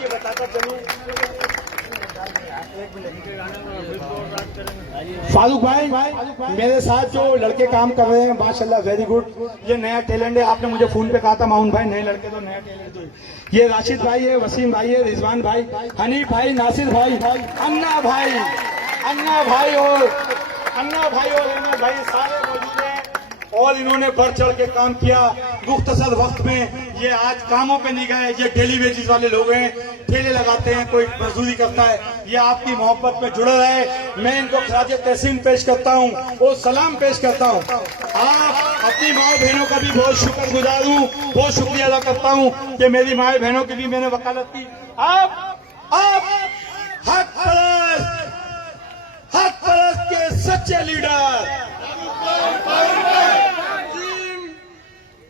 ये बताता चलूं। फारूक भाई, मेरे साथ जो लड़के काम कर रहे हैं माशाल्लाह वेरी गुड, ये नया टैलेंट है। आपने मुझे फोन पे कहा था माउन भाई नए लड़के तो नया टैलेंट तो ये राशिद भाई है, वसीम भाई है, रिजवान भाई, हनीफ भाई, नासिर भाई, अन्ना भाई और अहमद भाई सारे मौजूद हैं और इन्होंने बढ़ चढ़ के काम किया मुख्तसर वक्त में। ये आज कामों पे नहीं गए, ये डेली वेजेस वाले लोग हैं, ठेले लगाते हैं, कोई मजदूरी करता है। ये आपकी मोहब्बत में जुड़े रहे। मैं इनको खराज तहसीन पेश करता हूँ और सलाम पेश करता हूँ। आप अपनी माँ बहनों का भी बहुत शुक्रगुजार हूँ, बहुत शुक्रिया अदा करता हूँ कि मेरी माँ बहनों की भी मैंने वकालत की। आप हक परस्त के सच्चे लीडर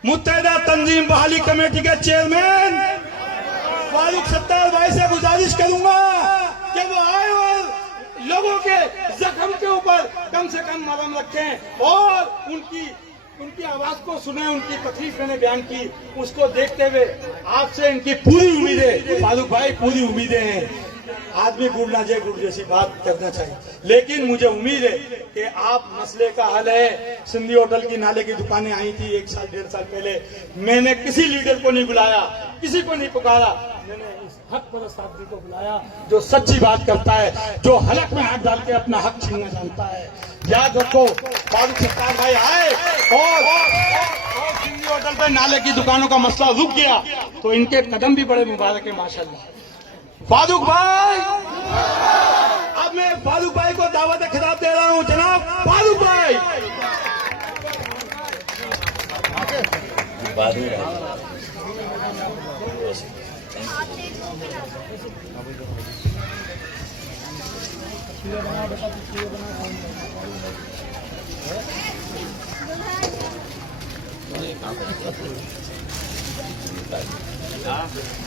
मुत्तहिदा तंजीम बहाली कमेटी के चेयरमैन फारूक सत्तार भाई से गुजारिश करूंगा कि वो आए और लोगों के जख्म के ऊपर कम से कम मरहम रखें और उनकी आवाज को सुने। उनकी तकलीफ मैंने बयान की, उसको देखते हुए आपसे इनकी पूरी उम्मीदें फारूक भाई, पूरी उम्मीदें हैं। आदमी गुड़ ना जाए गुड़ जैसी बात करना चाहिए, लेकिन मुझे उम्मीद है कि आप मसले का हल है। सिंधी होटल की नाले की दुकानें आई थी 1 साल 1.5 साल पहले, मैंने किसी लीडर को नहीं बुलाया, किसी को नहीं पुकारा, मैंने इस हक परस्त आदमी को बुलाया जो सच्ची बात करता है, जो हलक में हाथ डाल के अपना हक छीनना जानता है। याद रखो फारूक सत्तार भाई आए और सिंधी होटल पे नाले की दुकानों का मसला रुक गया तो इनके कदम भी बड़े मुबारक है माशाल्लाह। फारूक भाई, अब मैं फारूक भाई को दावत खिताब दे रहा हूं। जनाब फारूक भाई,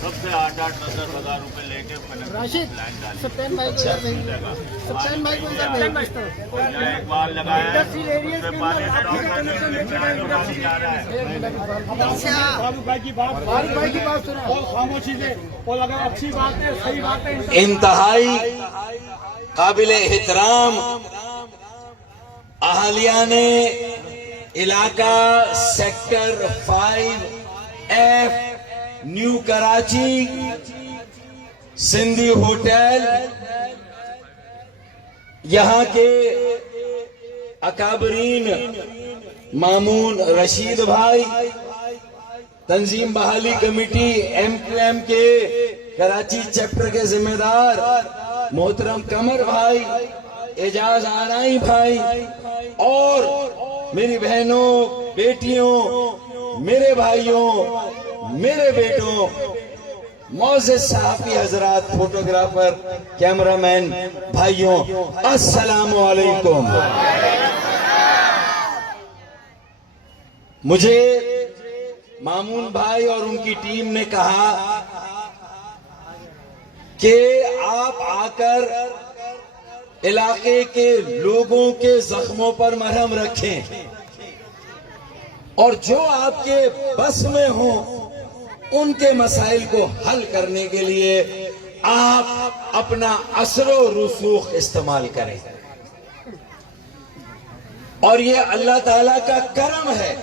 सबसे 8-10 रुपए लेके राशिद सप्तान भाई को एक बार लगाया उससे पानी फारूक भाई की बात सुना और खामोशी से, और अगर अच्छी बात है, सही बात है, इंतहाई काबिल एहतराम अहलिया ने इलाका sector 5F new Karachi Sindhi hotel, यहाँ के अकाबरीन मामून रशीद भाई, तंजीम बहाली कमेटी MQM के कराची चैप्टर के जिम्मेदार मोहतरम कमर भाई, एजाज आराई भाई और मेरी बहनों, बेटियों, मेरे भाइयों, मेरे बेटों, मौज़िज़ सहाफ़ी हजरात, फोटोग्राफर, कैमरामैन भाइयों, अस्सलामु अलैकुम। मुझे मामून भाई और उनकी टीम ने कहा कि आप आकर इलाके के लोगों के जख्मों पर मरहम रखें और जो आपके बस में हो उनके मसाइल को हल करने के लिए आप अपना असरो रसूख इस्तेमाल करें। और ये अल्लाह ताला का करम है।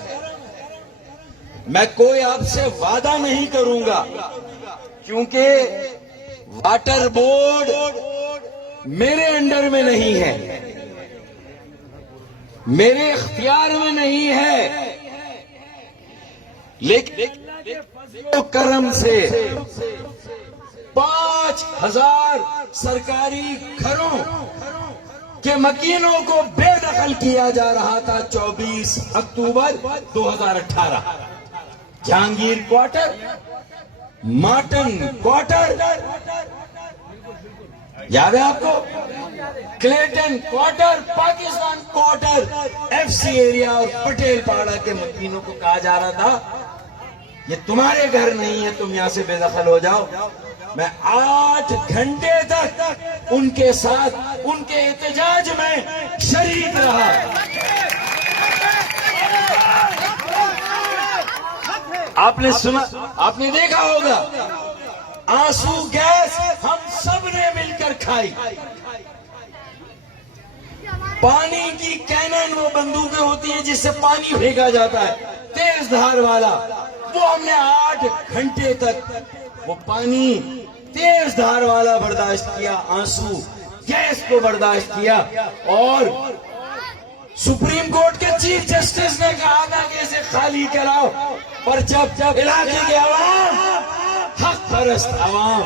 मैं कोई आपसे वादा नहीं करूंगा क्योंकि वाटर बोर्ड मेरे अंडर में नहीं है, मेरे इख्तियार में नहीं है, लेकिन करम से 5000 सरकारी घरों के मकीनों को बेदखल किया जा रहा था 24 अक्टूबर 2018। जहांगीर क्वार्टर, मार्टन क्वार्टर, याद है आपको? Clayton quarter, Pakistan quarter, FC area और पटेल पाड़ा के मकीनों को कहा जा रहा था ये तुम्हारे घर नहीं है, तुम यहां से बेदखल हो जाओ। मैं 8 घंटे तक उनके साथ उनके एहतजाज में शरीक रहा। आपने सुना, आपने देखा होगा आंसू गैस हम सब ने मिलकर खाई। पानी की कैनन, वो बंदूकें होती हैं जिससे पानी फेंका जाता है, तेज धार वाला, वो हमने 8 घंटे तक वो पानी तेज धार वाला बर्दाश्त किया, आंसू गैस को बर्दाश्त किया। और सुप्रीम कोर्ट के चीफ जस्टिस ने कहा था कि इसे खाली कराओ, पर जब इलाके के अवाम, हक परस्त अवाम,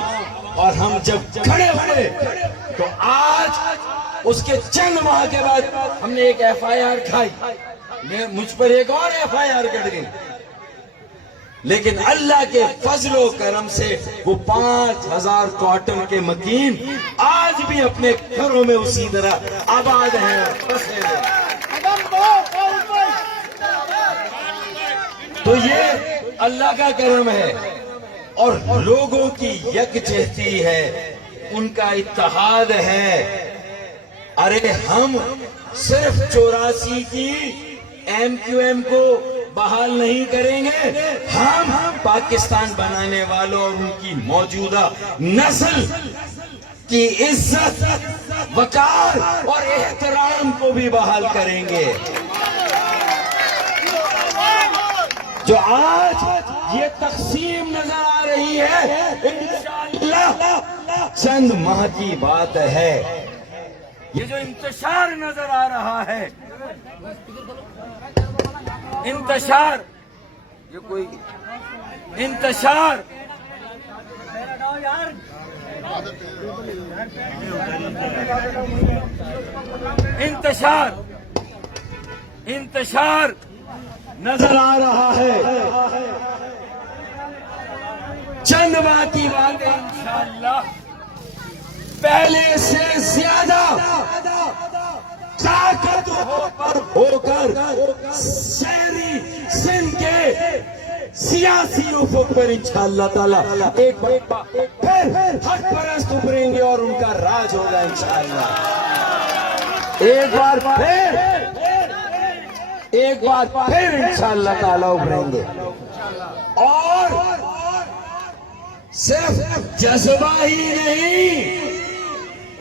और हम जब खड़े हुए तो आज उसके चंद माह के बाद हमने एक FIR खाई, मुझ पर एक और FIR कट गई, लेकिन अल्लाह के फजलो करम से वो 5000 कॉटन के मकीन आज भी अपने घरों में उसी तरह आबाद हैं, बसे हैं। तो ये अल्लाह का करम है और लोगों की यकजहती है, उनका इत्तेहाद है। अरे हम सिर्फ 84 की MQM को बहाल नहीं करेंगे, हम पाकिस्तान बनाने वालों और उनकी मौजूदा नस्ल की इज्जत, वकार और एहतराम को भी बहाल करेंगे। जो आज ये तकसीम नजर आ रही है, इंशाअल्लाह चंद माह की बात है। ये जो इंतशार नजर आ रहा है, इंतशार, ये कोई इंतशार, इंतशार, इंतशार नजर आ रहा है। चंद माह की बात है, इंशाअल्लाह पहले से ज्यादा ताकतवर होकर शहरी सिंध के सियासी उफुक पर इंशाअल्लाह ताला एक बार फिर हक परस्त उभरेंगे और उनका राज होगा इंशाअल्लाह। एक बार फिर इंशाअल्लाह ताला उभरेंगे और सिर्फ जज्बा ही नहीं,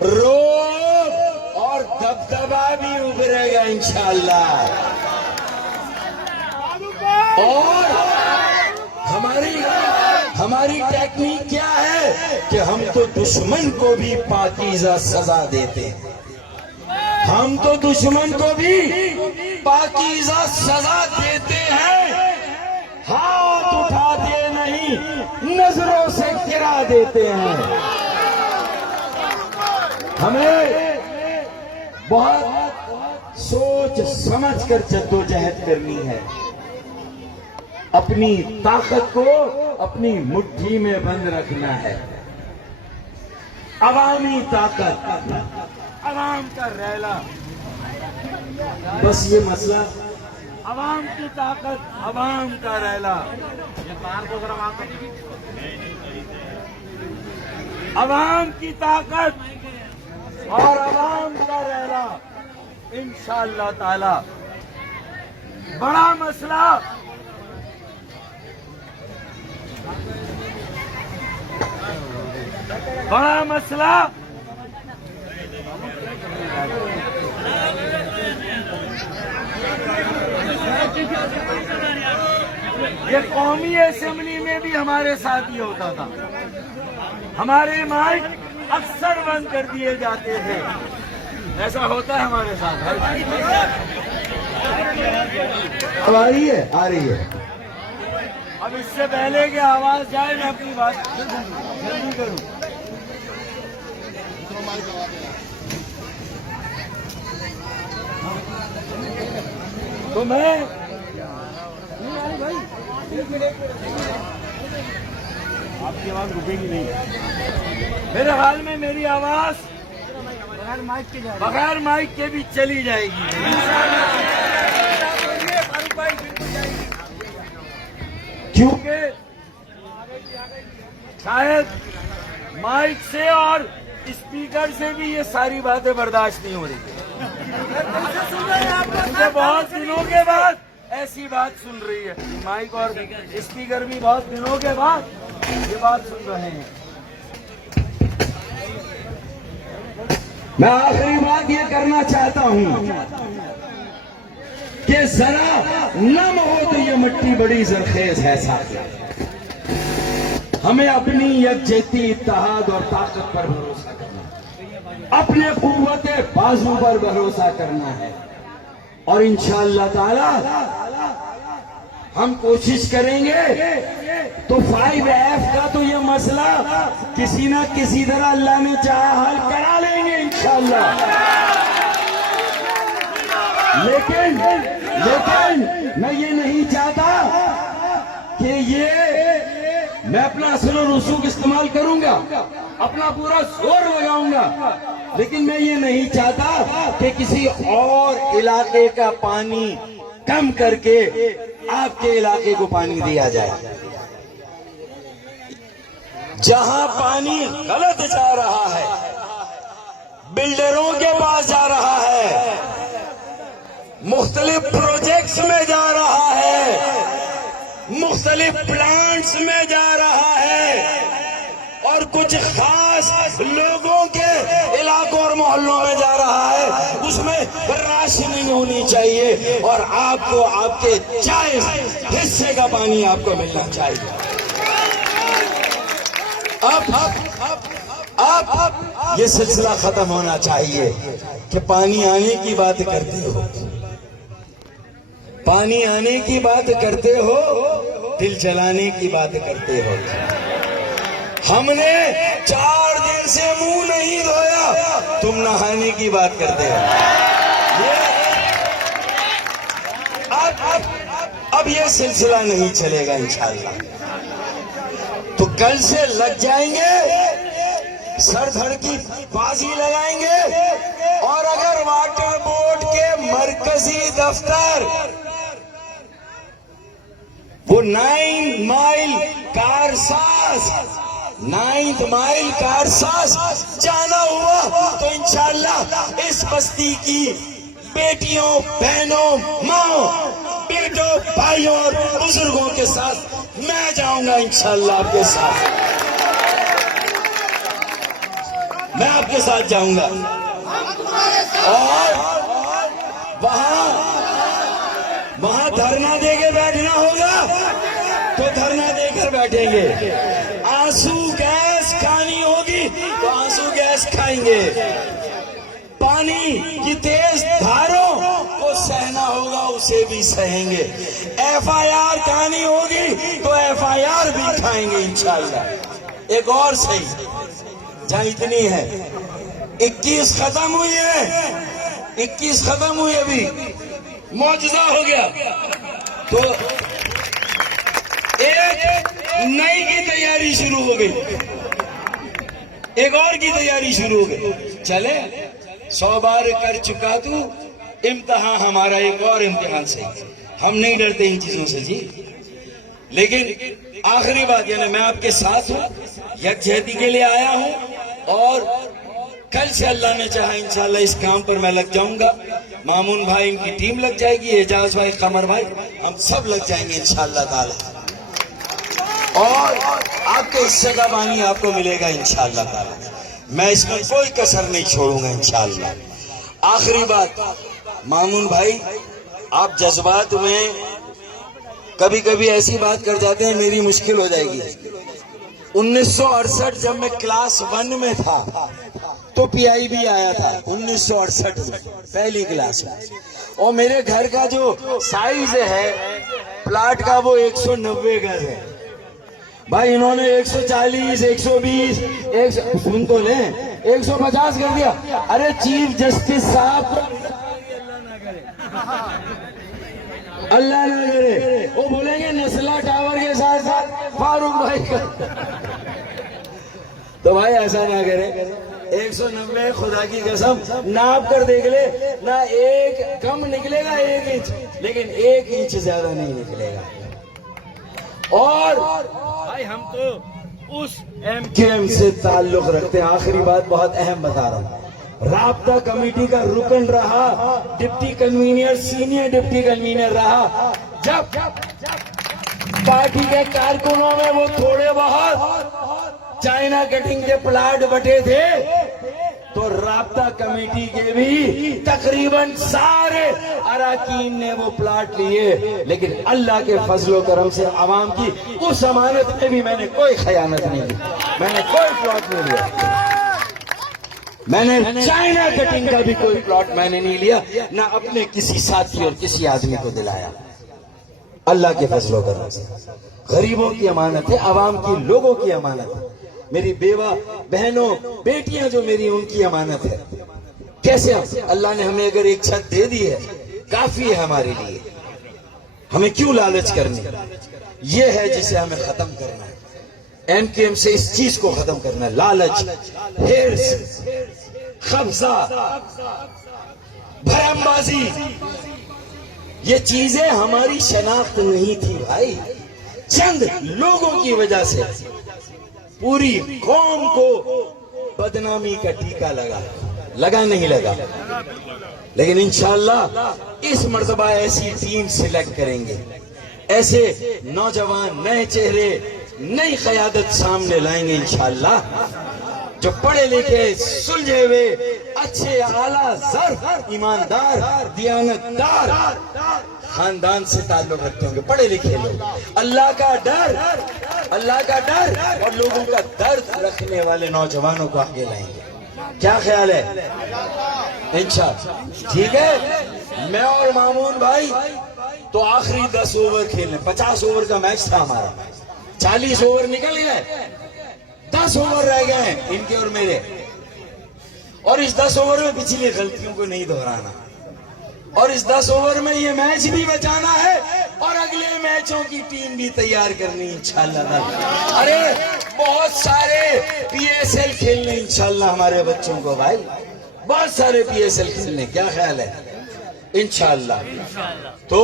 रोब और दबदबा भी उभरेगा इंशाअल्लाह। और हमारी टेक्निक क्या है कि हम तो दुश्मन को भी पाकीज़ा सजा देते हैं, हम तो दुश्मन को भी पाकीज़ा सजा देते हैं, हाथ उठाते नहीं, नजरों से गिरा देते हैं। हमें बहुत सोच समझ कर जद्दोजहद करनी है, अपनी ताकत को अपनी मुट्ठी में बंद रखना है। अवामी ताकत, अवाम का रैला, बस ये मसला, अवाम की ताकत, अवाम का रैला, अवाम की ताकत और अवाम का रैला, इंशाअल्लाह ताला। बड़ा मसला, बड़ा मसला ये कौमी असेंबली में भी हमारे साथ ही होता था, हमारे माइक अक्सर बंद कर दिए जाते थे, ऐसा होता है हमारे साथ। अब आ रही है, आ रही है। अब इससे पहले कि आवाज जाए मैं अपनी बात जल्दी करूं। तो मैं आपकी आवाज रुकेगी नहीं, मेरे हाल में मेरी आवाज बगैर माइक के भी चली जाएगी। क्योंकि शायद माइक से और स्पीकर से भी ये सारी बातें बर्दाश्त नहीं हो रही। मुझे बहुत दिनों के बाद ऐसी बात सुन रही है, माइक और स्पीकर भी बहुत दिनों के बाद ये बात सुन रहे हैं। मैं आखिरी बात ये करना चाहता हूं कि जरा नम हो तो ये मिट्टी बड़ी जरखेज है साथियों। हमें अपनी यकजहती, इत्तेहाद और ताकत पर भरोसा करना है, अपने कुव्वत बाजू पर भरोसा करना है और इंशाअल्लाह ताला हम कोशिश करेंगे तो 5F का तो ये मसला किसी ना किसी तरह अल्लाह ने चाहा हल करा लेंगे इंशाअल्लाह। लेकिन मैं ये नहीं चाहता कि ये मैं अपना असर और रसूख इस्तेमाल करूंगा, अपना पूरा जोर लगाऊंगा, लेकिन मैं ये नहीं चाहता कि किसी और इलाके का पानी कम करके आपके इलाके को पानी दिया जाए। जहां पानी गलत जा रहा है, बिल्डरों के पास जा रहा है, मुख्तलिफ प्रोजेक्ट्स में जा रहा है, मुख्तलिफ प्लांट्स में जा रहा है और कुछ खास लोगों के इलाकों और मोहल्लों में जा रहा है, उसमें राशनिंग होनी चाहिए और आपको आपके जायज हिस्से का पानी आपको मिलना चाहिए। अब ये सिलसिला खत्म होना चाहिए कि पानी आने की बात करते हो, पानी आने की बात करते हो, दिल जलाने की बात करते हो। हमने 4 दिन से मुंह नहीं धोया, तुम नहाने की बात करते हो। अब ये सिलसिला नहीं चलेगा इंशाअल्लाह। तो कल से लग जाएंगे, सर धड़ की बाजी लगाएंगे और अगर वाटर बोर्ड के मरकजी दफ्तर वो 9 माइल कारसाज जाना हुआ तो इंशाअल्लाह इस बस्ती की बेटियों, बहनों, माओ, बेटों, भाइयों और बुजुर्गों के साथ मैं जाऊंगा इंशाअल्लाह आपके साथ। मैं आपके साथ जाऊंगा और वहां धरना देके बैठना होगा तो धरना देकर बैठेंगे, आंसू गैस खानी होगी तो आंसू गैस खाएंगे, पानी की तेज धारों को सहना होगा उसे भी सहेंगे, FIR खानी होगी तो FIR भी खाएंगे इंशाअल्लाह। एक और सही जहां इतनी है, 21 खत्म हुई है, 21 खत्म हुई अभी, मौजूदा हो गया तो एक नई की तैयारी शुरू हो गई, एक और की तैयारी शुरू हो गई। चले 100 बार कर चुका तू इम्तिहान, हमारा एक और इम्तिहान से। हम नहीं डरते इन चीजों से जी। लेकिन आखिरी बात यानी मैं आपके साथ हूं, यकजहती के लिए आया हूं और कल से अल्लाह ने चाहा इंशाअल्लाह इस काम पर मैं लग जाऊंगा। मामून भाई, इनकी टीम लग जाएगी, एजाज भाई, कमर भाई, हम सब लग जाएंगे इंशाअल्लाह ताला और आपके हिस्से का पानी आपको मिलेगा इंशाअल्लाह ताला। मैं इसमें कोई कसर नहीं छोड़ूंगा इंशाअल्लाह। आखिरी बात, मामून भाई, आप जज्बात में कभी कभी ऐसी बात कर जाते हैं मेरी मुश्किल हो जाएगी। 1968 जब मैं क्लास 1 में था तो PIB आया था 1968 में, पहली क्लास में, और मेरे घर का जो साइज है प्लाट का वो 190 गज है। भाई इन्होंने 140, 120, सुन तो ले, 150 कर दिया। अरे चीफ जस्टिस साहब अल्लाह ना करे वो बोलेंगे नस्ला टावर के साथ साथ फारूक भाई का, तो भाई ऐसा ना करे। 190 खुदा की कसम नाप कर देख ले ना, एक कम निकलेगा 1 इंच, लेकिन 1 इंच ज्यादा नहीं निकलेगा। और भाई हम तो उस MKM से ताल्लुक रखते हैं। आखिरी बात बहुत अहम बता रहा हूँ, राब्ता कमेटी का रुकन रहा, deputy convener, senior deputy convener रहा। जब पार्टी के कारकुनों में वो थोड़े बहुत चाइना कटिंग के प्लाट बटे थे तो तो राब्ता कमेटी के भी तकरीबन सारे अराकीन ने वो प्लाट लिए, लेकिन अल्लाह के फजलो करम से आवाम की उस अमानत में भी मैंने कोई खयानत नहीं की, मैंने कोई प्लॉट नहीं लिया। मैंने चाइना कटिंग का भी कोई प्लॉट मैंने नहीं लिया, ना अपने किसी साथी और किसी आदमी को दिलाया। अल्लाह के फजलो करम से गरीबों की अमानत है, आवाम की, लोगों की अमानत है। मेरी बेवा बहनों बेटियां जो मेरी, उनकी अमानत है। कैसे अल्लाह ने हमें अगर एक छत दे दी है, काफी है हमारे लिए, हमें क्यों लालच करनी? ये है जिसे हमें खत्म करना है। एमकेएम से इस चीज को खत्म करना है, लालच, हिर्स, कब्जा, भरमबाजी। ये चीजें हमारी शनाख्त नहीं थी भाई। चंद लोगों की वजह से पूरी कौम को बदनामी का टीका लगा नहीं लगा। लेकिन इंशाअल्लाह इस मर्तबा ऐसी टीम सिलेक्ट करेंगे, ऐसे नौजवान नए चेहरे, नई क़यादत सामने लाएंगे इंशाअल्लाह, जो पढ़े लिखे, सुलझे हुए, अच्छे, आला ज़र्फ, ईमानदार, दियानतदार खानदान से ताल्लुक रखते होंगे, पढ़े लिखे लोग, अल्लाह का डर और लोगों का दर्द रखने वाले नौजवानों को आगे लाएंगे। क्या ख्याल है? इंशाअल्लाह ठीक है। मैं और मामून भाई तो आखिरी 10 ओवर खेलने, 50 ओवर का मैच था हमारा, 40 ओवर निकल गए, 10 ओवर रह गए हैं इनके और मेरे, और इस 10 ओवर में पिछली गलतियों को नहीं दोहराना, और इस 10 ओवर में ये मैच भी बचाना है और अगले मैचों की टीम भी तैयार करनी इंशाअल्लाह। अरे बहुत सारे पीएसएल खेलने इंशाअल्लाह हमारे बच्चों को भाई, बहुत सारे पीएसएल खेलने। क्या ख्याल है? इंशाअल्लाह। तो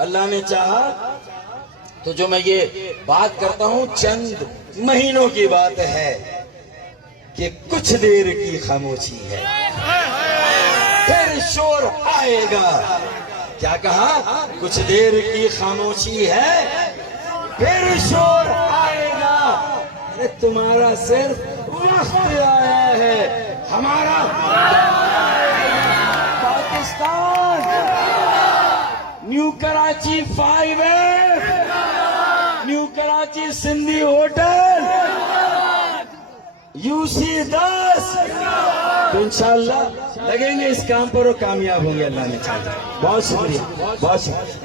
अल्लाह ने चाहा तो जो मैं ये बात करता हूं, चंद महीनों की बात है कि कुछ देर की खामोशी है, फिर शोर आएगा। क्या कहा? कुछ देर की खामोशी है, फिर शोर आएगा। अरे तुम्हारा सिर्फ वक्त आया है, हमारा Pakistan, new Karachi 5F, new Karachi Sindhi hotel, UC 10, तो इंशाअल्लाह लगेंगे इस काम पर और कामयाब होंगे अल्लाह ने चाहा। बहुत शुक्रिया, बहुत शुक्रिया।